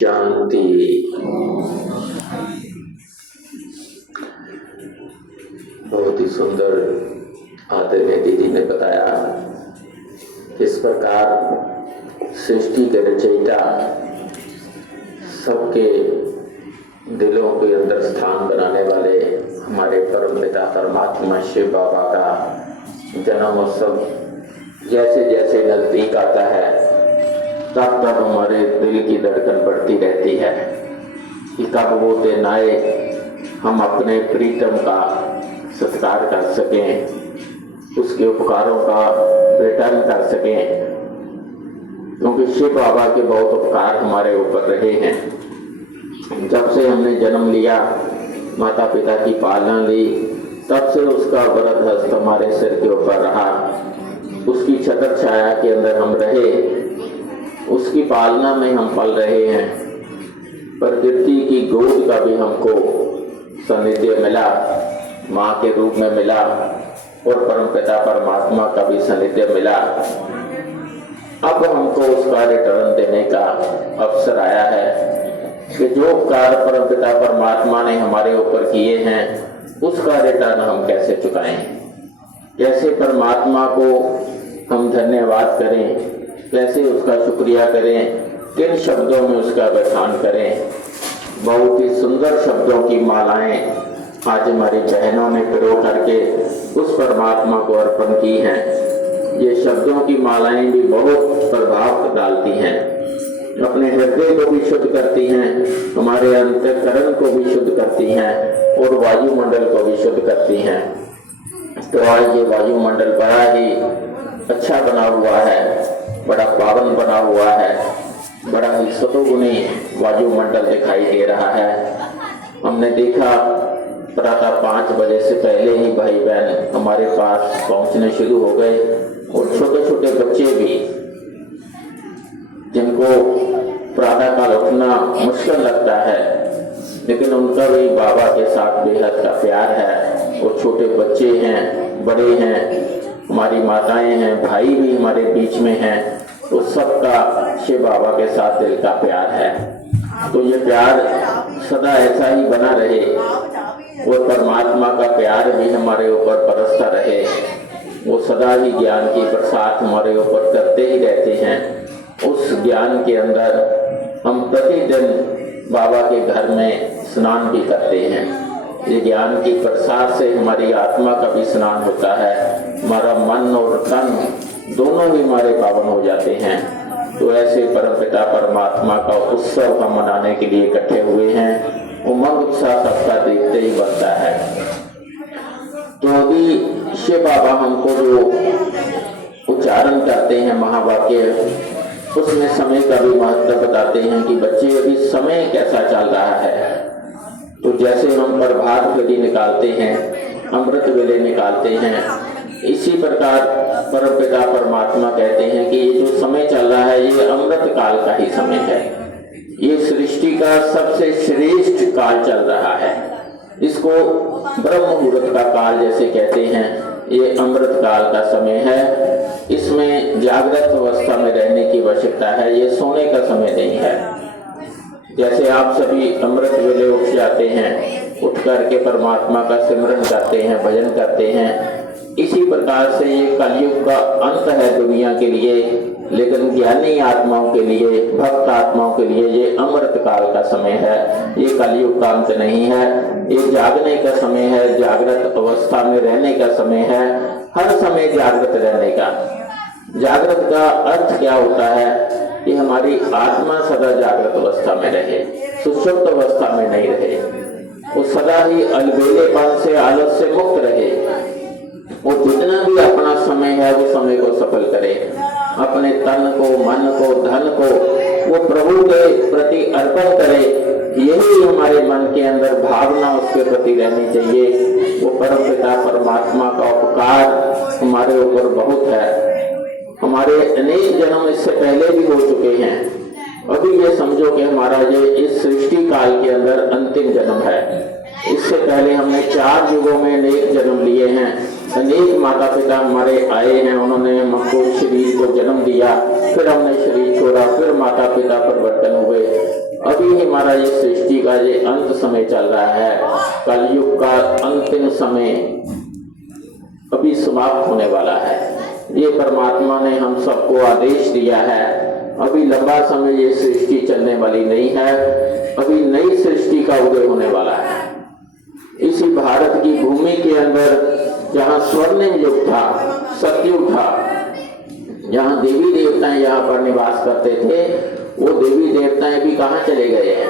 शांति। बहुत ही सुंदर आदरणीय दीदी ने बताया किस प्रकार सृष्टि के रचयिता सबके दिलों के अंदर स्थान बनाने वाले हमारे परम पिता परमात्मा शिव बाबा का जन्म उत्सव जैसे जैसे नजदीक आता है तब तब हमारे दिल की धड़कन बढ़ती रहती है कि कब वो दिन आए हम अपने प्रीतम का सत्कार कर सकें, उसके उपकारों का रिटर्न कर सकें, क्योंकि शिव बाबा के बहुत उपकार हमारे ऊपर रहे हैं। जब से हमने जन्म लिया, माता पिता की पालना ली, तब से उसका वरद हस्त हमारे सिर के ऊपर रहा। उसकी छत्र छाया के अंदर हम रहे, उसकी पालना में हम पल रहे हैं। प्रकृति की गोद का भी हमको सानिध्य मिला, माँ के रूप में मिला, और परमपिता परमात्मा का भी सानिध्य मिला। अब हमको उसका रिटर्न देने का अवसर आया है कि जो उपकार परमपिता परमात्मा ने हमारे ऊपर किए हैं उसका रिटर्न हम कैसे चुकाएं, कैसे परमात्मा को हम धन्यवाद करें, कैसे उसका शुक्रिया करें, किन शब्दों में उसका बखान करें। बहुत ही सुंदर शब्दों की मालाएं आज हमारी बहनों ने पिरो करके उस परमात्मा को अर्पण की हैं। ये शब्दों की मालाएं भी बहुत प्रभाव डालती हैं, अपने हृदय को भी शुद्ध करती हैं, हमारे अंतःकरण को भी शुद्ध करती हैं और वायुमंडल को भी शुद्ध करती हैं। तो आज ये वायुमंडल बड़ा ही अच्छा बना हुआ है, बड़ा पावन बना हुआ है, बड़ा ही सतोगुणी वायुमंडल दिखाई दे रहा है। हमने देखा प्रातः 5 बजे से पहले ही भाई बहन हमारे पास पहुंचने शुरू हो गए, और छोटे छोटे बच्चे भी जिनको प्रातः काल उठना मुश्किल लगता है, लेकिन उनका भी बाबा के साथ बेहद का प्यार है। वो छोटे बच्चे हैं, बड़े हैं, हमारी माताएं हैं, भाई भी हमारे बीच में हैं, तो सबका शिव बाबा के साथ दिल का प्यार है। तो ये प्यार सदा ऐसा ही बना रहे, वो परमात्मा का प्यार भी हमारे ऊपर बरसता रहे, वो सदा ही ज्ञान की बरसात हमारे ऊपर करते ही रहते हैं। उस ज्ञान के अंदर हम प्रतिदिन बाबा के घर में स्नान भी करते हैं। ये ज्ञान की बरसात से हमारी आत्मा का भी स्नान होता है, हमारा मन और तन दोनों ही हमारे पावन हो जाते हैं। तो ऐसे परमपिता परमात्मा का उत्सव हम मनाने के लिए इकट्ठे हुए हैं। उमंग उत्साह सबका देखते ही बनता है। तो अभी शिव बाबा हमको जो उच्चारण करते हैं महावाक्य, उसमें समय का भी महत्व बताते हैं कि बच्चे अभी समय कैसा चल रहा है। तो जैसे हम प्रभात फेरी निकालते हैं, अमृत वेले निकालते हैं, इसी प्रकार परमपिता परमात्मा कहते हैं कि ये जो समय चल रहा है ये अमृत काल का ही समय है। ये सृष्टि का सबसे श्रेष्ठ काल चल रहा है। इसको ब्रह्म मुहूर्त का काल जैसे कहते हैं, ये अमृत काल का समय है। इसमें जागृत अवस्था में रहने की आवश्यकता है, ये सोने का समय नहीं है। जैसे आप सभी अमृत वेले उठ जाते हैं, उठ करके परमात्मा का सिमरन करते हैं, भजन करते हैं, इसी प्रकार से ये कलयुग का अंत है दुनिया के लिए, लेकिन ज्ञानी आत्माओं के लिए, भक्त आत्माओं के लिए ये अमृत काल का समय है। ये कलयुग का अंत नहीं है, ये जागने का समय है, जागृत अवस्था में रहने का समय है, हर समय जागृत रहने का। जागृत का अर्थ क्या होता है कि हमारी आत्मा सदा जागृत अवस्था में रहे, सुषुप्त अवस्था में नहीं रहे। वो सदा ही अलबेलेपन से, आलस से मुक्त रहे। वो जितना भी अपना समय है वो समय को सफल करे, अपने तन को, मन को, धन को वो प्रभु के प्रति अर्पण करे। यही हमारे मन के अंदर भावना उसके प्रति रहनी चाहिए। वो परमपिता परमात्मा का उपकार हमारे ऊपर बहुत है। हमारे अनेक जन्म इससे पहले भी हो चुके हैं। अभी ये समझो कि हमारा ये इस सृष्टि काल के अंदर अंतिम जन्म है। इससे पहले हमने 4 युगों में अनेक जन्म लिए हैं, अनेक माता पिता हमारे आए हैं, उन्होंने हमको शरीर को जन्म दिया, फिर हमने शरीर छोड़ा, फिर माता पिता परिवर्तन हुए। अब हमारा ये सृष्टि का ये अंत समय चल रहा है, कलयुग का अंतिम समय अभी समाप्त होने वाला है। ये परमात्मा ने हम सबको आदेश दिया है। अभी लंबा समय ये सृष्टि चलने वाली नहीं है, अभी नई सृष्टि का उदय होने वाला है। इसी भारत की भूमि के अंदर जहाँ स्वर्णिम युग था, सतयुग था, जहाँ देवी देवताएं यहाँ पर निवास करते थे, वो देवी देवताएं भी कहाँ चले गए हैं?